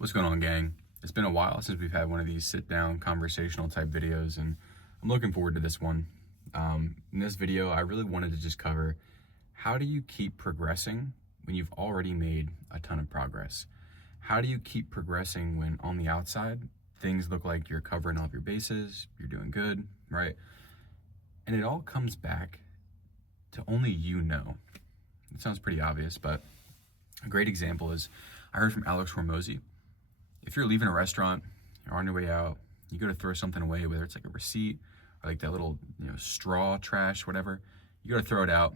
What's going on, gang? It's been a while since we've had one of these sit-down conversational type videos, and I'm looking forward to this one. In this video, I really wanted to just cover how do you keep progressing when you've already made a ton of progress? How do you keep progressing when on the outside, things look like you're covering all of your bases, you're doing good, right? And it all comes back to only you know. It sounds pretty obvious, but a great example is I heard from Alex Hormozy. If you're leaving a restaurant, you're on your way out, you go to throw something away, whether it's like a receipt or like that little, straw trash, whatever, you go to throw it out.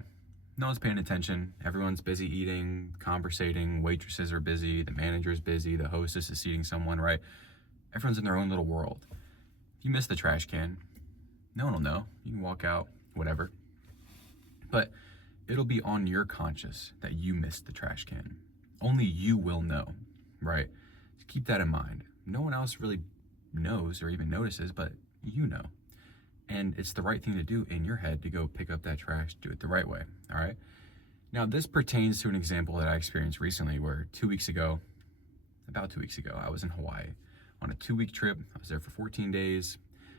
No one's paying attention. Everyone's busy eating, conversating. Waitresses are busy. The manager's busy. The hostess is seating someone, right? Everyone's in their own little world. If you miss the trash can, no one will know. You can walk out, whatever. But it'll be on your conscience that you missed the trash can. Only you will know, right? So keep that in mind. No one else really knows or even notices, but you know. And it's the right thing to do in your head to go pick up that trash, do it the right way, all right? Now, this pertains to an example that I experienced recently where about 2 weeks ago, I was in Hawaii on a 2-week trip. I was there for 14 days.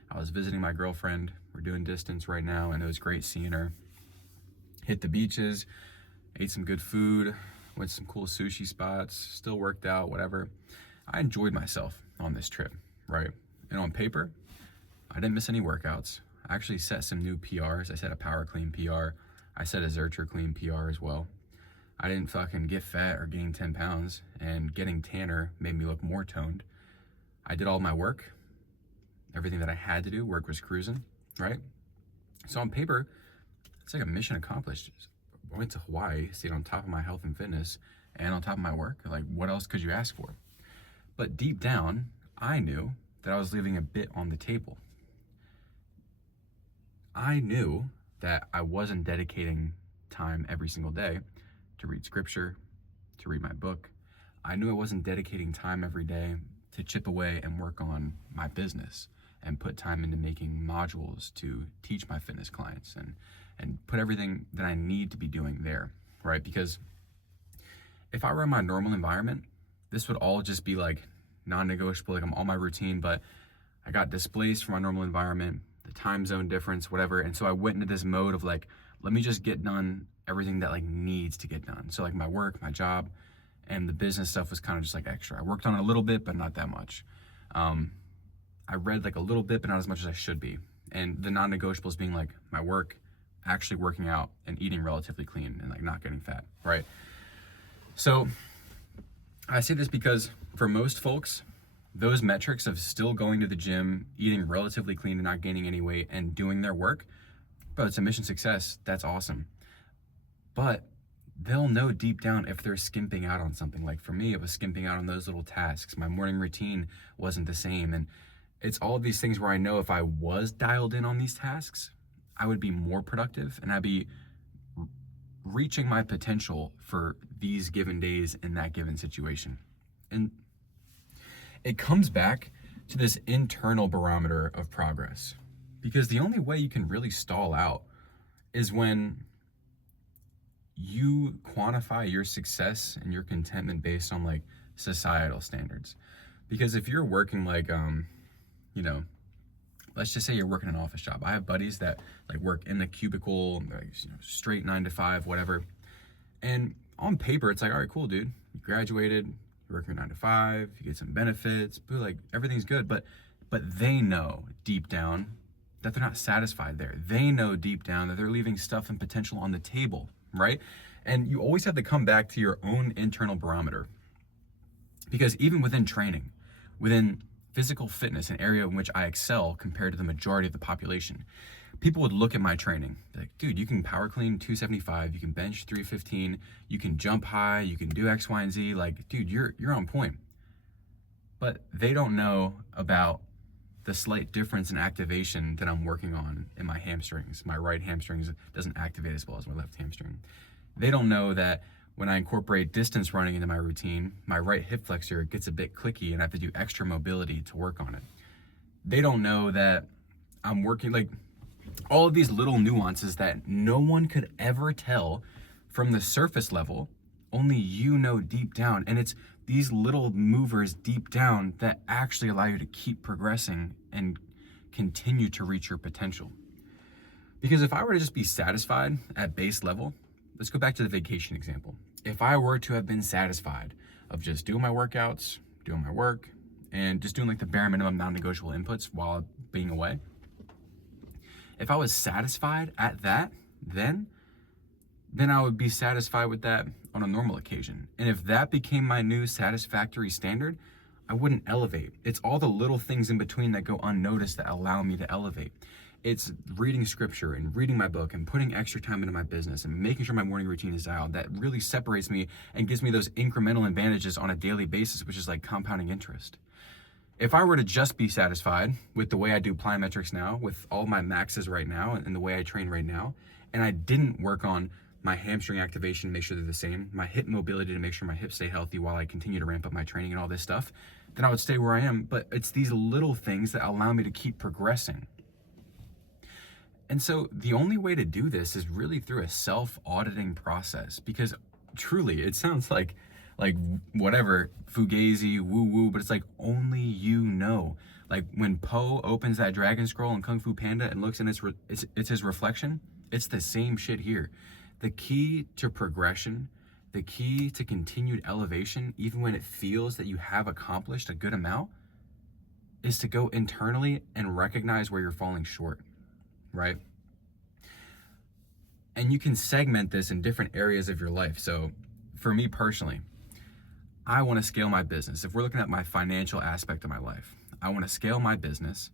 I was visiting my girlfriend. We're doing distance right now, and it was great seeing her. Hit the beaches, ate some good food, went to some cool sushi spots, still worked out, whatever. I enjoyed myself on this trip, right? And on paper, I didn't miss any workouts. I actually set some new PRs. I set a power clean PR. I set a Zercher clean PR as well. I didn't fucking get fat or gain 10 pounds, and getting tanner made me look more toned. I did all my work. Everything that I had to do, work was cruising, right? So on paper, it's like a mission accomplished. I went to Hawaii, stayed on top of my health and fitness, and on top of my work. Like, what else could you ask for? But deep down, I knew that I was leaving a bit on the table. I knew that I wasn't dedicating time every single day to read scripture, to read my book. I knew I wasn't dedicating time every day to chip away and work on my business and put time into making modules to teach my fitness clients and put everything that I need to be doing there, right? Because if I were in my normal environment, this would all just be like non-negotiable, like I'm on my routine, but I got displaced from my normal environment, the time zone difference, whatever. And so I went into this mode of like, let me just get done everything that like needs to get done. So like my work, my job, and the business stuff was kind of just like extra. I worked on it a little bit, but not that much. I read like a little bit, but not as much as I should be. And the non-negotiables being like my work, actually working out and eating relatively clean and like not getting fat, right? So I say this because for most folks, those metrics of still going to the gym, eating relatively clean and not gaining any weight and doing their work, but it's a mission success. That's awesome. But they'll know deep down if they're skimping out on something. Like for me, it was skimping out on those little tasks. My morning routine wasn't the same. And it's all of these things where I know if I was dialed in on these tasks, I would be more productive and I'd be reaching my potential for these given days in that given situation. And it comes back to this internal barometer of progress, because the only way you can really stall out is when you quantify your success and your contentment based on like societal standards. Because if you're working like, let's just say you're working an office job. I have buddies that like work in the cubicle, like, straight 9 to 5, whatever. And on paper, it's like, all right, cool, dude. You graduated, you're working 9 to 5, you get some benefits, but like everything's good. But they know deep down that they're not satisfied there. They know deep down that they're leaving stuff and potential on the table, right? And you always have to come back to your own internal barometer. Because even within training, within physical fitness, an area in which I excel compared to the majority of the population, people would look at my training, be like, dude, you can power clean 275, you can bench 315, you can jump high, you can do X, Y, and Z. Like, dude, you're on point. But they don't know about the slight difference in activation that I'm working on in my hamstrings. My right hamstrings doesn't activate as well as my left hamstring. They don't know that when I incorporate distance running into my routine, my right hip flexor gets a bit clicky and I have to do extra mobility to work on it. They don't know that I'm working like all of these little nuances that no one could ever tell from the surface level. Only you know deep down. And it's these little movers deep down that actually allow you to keep progressing and continue to reach your potential. Because if I were to just be satisfied at base level, let's go back to the vacation example. If I were to have been satisfied of just doing my workouts, doing my work, and just doing like the bare minimum non-negotiable inputs while being away, if I was satisfied at that, then I would be satisfied with that on a normal occasion. And if that became my new satisfactory standard, I wouldn't elevate. It's all the little things in between that go unnoticed that allow me to elevate. It's reading scripture and reading my book and putting extra time into my business and making sure my morning routine is dialed. That really separates me and gives me those incremental advantages on a daily basis, which is like compounding interest. If I were to just be satisfied with the way I do plyometrics now, with all my maxes right now and the way I train right now, and I didn't work on my hamstring activation to make sure they're the same, my hip mobility to make sure my hips stay healthy while I continue to ramp up my training and all this stuff, then I would stay where I am. But it's these little things that allow me to keep progressing. And so the only way to do this is really through a self-auditing process, because truly it sounds like whatever, fugazi, woo-woo, but it's like only you know. Like when Po opens that dragon scroll in Kung Fu Panda and looks in it's his reflection, it's the same shit here. The key to progression, the key to continued elevation, even when it feels that you have accomplished a good amount, is to go internally and recognize where you're falling short, right? And you can segment this in different areas of your life. So for me personally, I want to scale my business. If we're looking at my financial aspect of my life, I want to scale my business.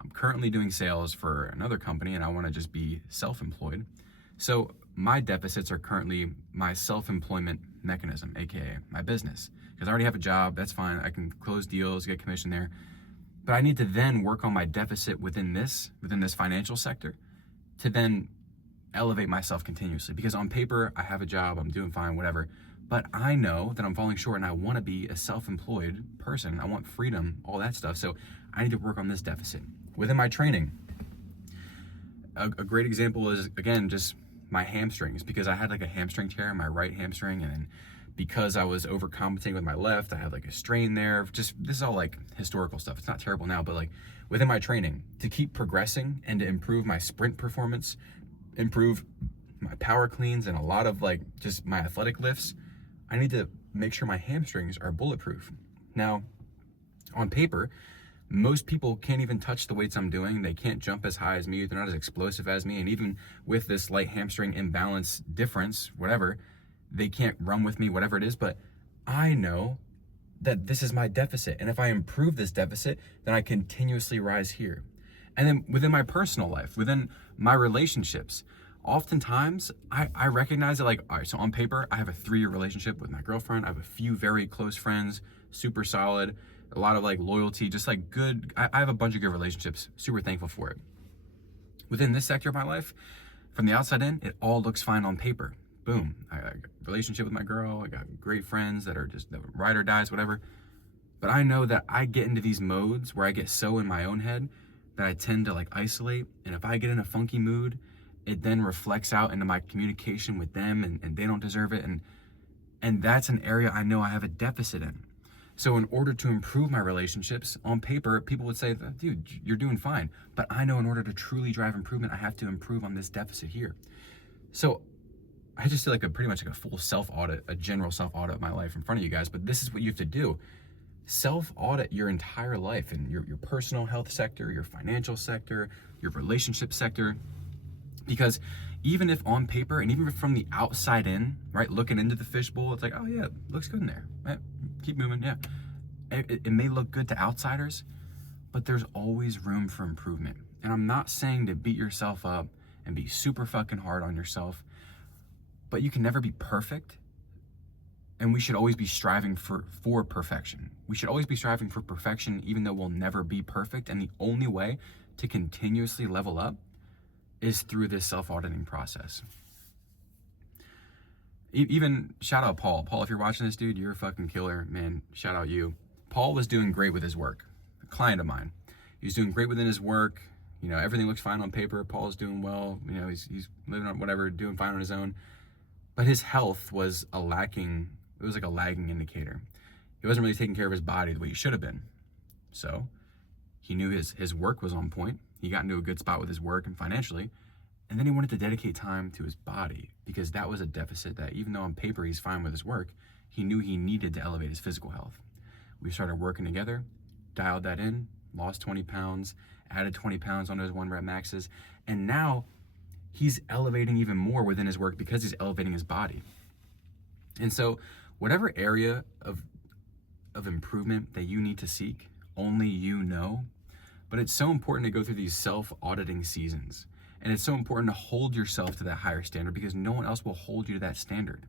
I'm currently doing sales for another company and I want to just be self-employed. So my deficits are currently my self-employment mechanism, AKA my business. Because I already have a job, that's fine. I can close deals, get commission there. But I need to then work on my deficit within this financial sector to then elevate myself continuously. Because on paper, I have a job, I'm doing fine, whatever. But I know that I'm falling short and I want to be a self-employed person. I want freedom, all that stuff. So I need to work on this deficit. Within my training, a great example is, again, just my hamstrings, because I had like a hamstring tear in my right hamstring, and then because I was overcompensating with my left, I had like a strain there. Just, this is all like historical stuff. It's not terrible now, but like within my training, to keep progressing and to improve my sprint performance, improve my power cleans, and a lot of like just my athletic lifts, I need to make sure my hamstrings are bulletproof. Now, on paper, most people can't even touch the weights I'm doing. They can't jump as high as me. They're not as explosive as me. And even with this light hamstring imbalance difference, whatever, they can't run with me, whatever it is. But I know that this is my deficit. And if I improve this deficit, then I continuously rise here. And then within my personal life, within my relationships, oftentimes I recognize that, like, all right, so on paper, I have a 3-year relationship with my girlfriend. I have a few very close friends, super solid, a lot of like loyalty, just like good. I have a bunch of good relationships, super thankful for it. Within this sector of my life, from the outside in, it all looks fine on paper. Boom, I got a relationship with my girl. I got great friends that are just ride or dies, whatever. But I know that I get into these modes where I get so in my own head that I tend to like isolate. And if I get in a funky mood, it then reflects out into my communication with them, and they don't deserve it. And that's an area I know I have a deficit in. So in order to improve my relationships, on paper, people would say, dude, you're doing fine. But I know in order to truly drive improvement, I have to improve on this deficit here. So I just did like pretty much like a full self-audit, a general self-audit of my life in front of you guys. But this is what you have to do. Self-audit your entire life, in your personal health sector, your financial sector, your relationship sector. Because even if on paper, and even if from the outside in, right, looking into the fishbowl, it's like, oh yeah, looks good in there, right? Keep moving, yeah. It may look good to outsiders, but there's always room for improvement. And I'm not saying to beat yourself up and be super fucking hard on yourself, but you can never be perfect. And we should always be striving for perfection. We should always be striving for perfection, even though we'll never be perfect. And the only way to continuously level up is through this self-auditing process. Even shout out Paul. Paul, if you're watching this, dude, you're a fucking killer, man. Shout out you. Paul was doing great with his work. A client of mine. He was doing great within his work. You know, everything looks fine on paper. Paul's doing well. You know, he's living on whatever, doing fine on his own. But his health was it was like a lagging indicator. he wasn't really taking care of his body the way he should have been. So he knew his work was on point. He got into a good spot with his work and financially. And then he wanted to dedicate time to his body because that was a deficit that, even though on paper he's fine with his work, he knew he needed to elevate his physical health. We started working together, dialed that in, lost 20 pounds, added 20 pounds onto his 1 rep maxes. And now he's elevating even more within his work because he's elevating his body. And so whatever area of improvement that you need to seek, only you know. But it's so important to go through these self-auditing seasons. And it's so important to hold yourself to that higher standard because no one else will hold you to that standard.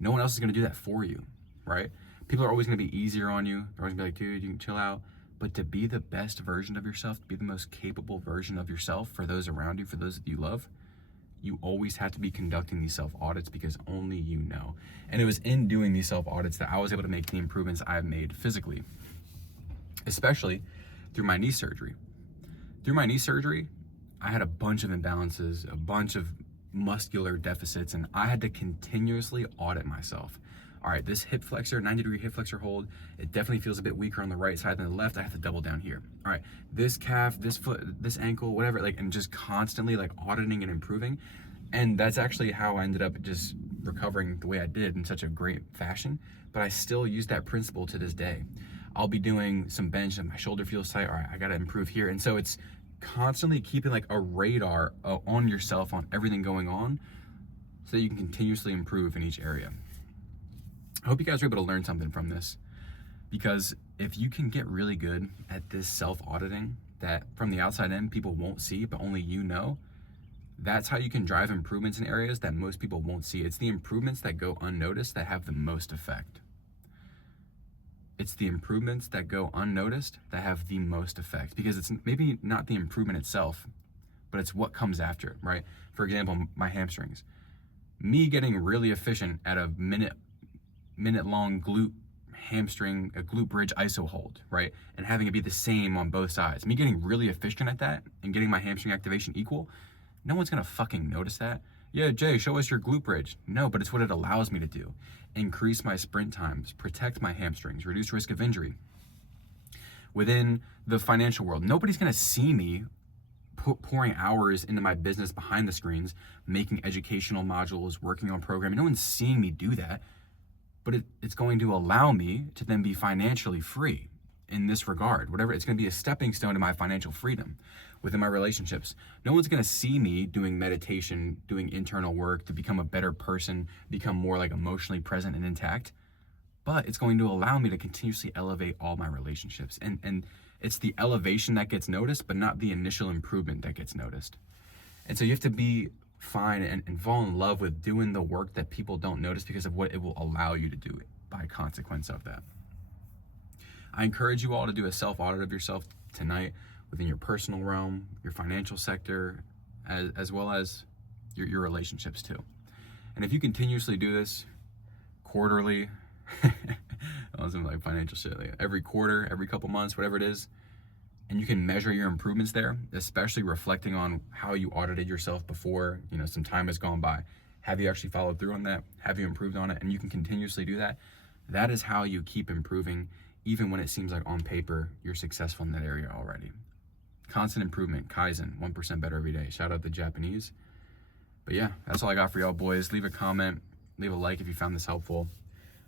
No one else is going to do that for you, right? People are always going to be easier on you. They're always going to be like, dude, you can chill out. But to be the best version of yourself, to be the most capable version of yourself for those around you, for those that you love, you always have to be conducting these self-audits because only you know. And it was in doing these self-audits that I was able to make the improvements I've made physically, especially through my knee surgery. Through my knee surgery, I had a bunch of imbalances, a bunch of muscular deficits, and I had to continuously audit myself. All right, this hip flexor, 90-degree hip flexor hold, it definitely feels a bit weaker on the right side than the left. I have to double down here. All right, this calf, this foot, this ankle, whatever, like, and just constantly like auditing and improving. And that's actually how I ended up just recovering the way I did in such a great fashion. But I still use that principle to this day. I'll be doing some bench and my shoulder feels tight. All right, I gotta improve here. And so it's constantly keeping like a radar on yourself, on everything going on, so that you can continuously improve in each area. I hope you guys are able to learn something from this, because if you can get really good at this self-auditing that from the outside in people won't see, but only you know, that's how you can drive improvements in areas that most people won't see. It's the improvements that go unnoticed that have the most effect. It's the improvements that go unnoticed that have the most effect, because it's maybe not the improvement itself, but it's what comes after it, right? For example, my hamstrings. Me getting really efficient at a minute-long glute hamstring, a glute bridge iso hold, right? And having it be the same on both sides. Me getting really efficient at that and getting my hamstring activation equal, no one's gonna fucking notice that. Yeah, Jay, show us your glute bridge. No, but it's what it allows me to do. Increase my sprint times, protect my hamstrings, reduce risk of injury. Within the financial world, nobody's gonna see me pouring hours into my business behind the screens, making educational modules, working on programming. No one's seeing me do that, but it's going to allow me to then be financially free in this regard. Whatever, it's gonna be a stepping stone to my financial freedom. Within my relationships, no one's gonna see me doing meditation, doing internal work to become a better person, become more like emotionally present and intact, but it's going to allow me to continuously elevate all my relationships. And it's the elevation that gets noticed, but not the initial improvement that gets noticed. And so you have to be fine and fall in love with doing the work that people don't notice because of what it will allow you to do by consequence of that. I encourage you all to do a self-audit of yourself tonight within your personal realm, your financial sector, as well as your relationships too. And if you continuously do this quarterly, some like financial shit, like every quarter, every couple months, whatever it is, and you can measure your improvements there, especially reflecting on how you audited yourself before, some time has gone by. Have you actually followed through on that? Have you improved on it? And you can continuously do that. That is how you keep improving, even when it seems like on paper you're successful in that area already. Constant improvement, Kaizen, 1% better every day. Shout out the Japanese. But yeah, that's all I got for y'all, boys. Leave a comment, leave a like if you found this helpful.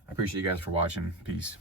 I appreciate you guys for watching. Peace.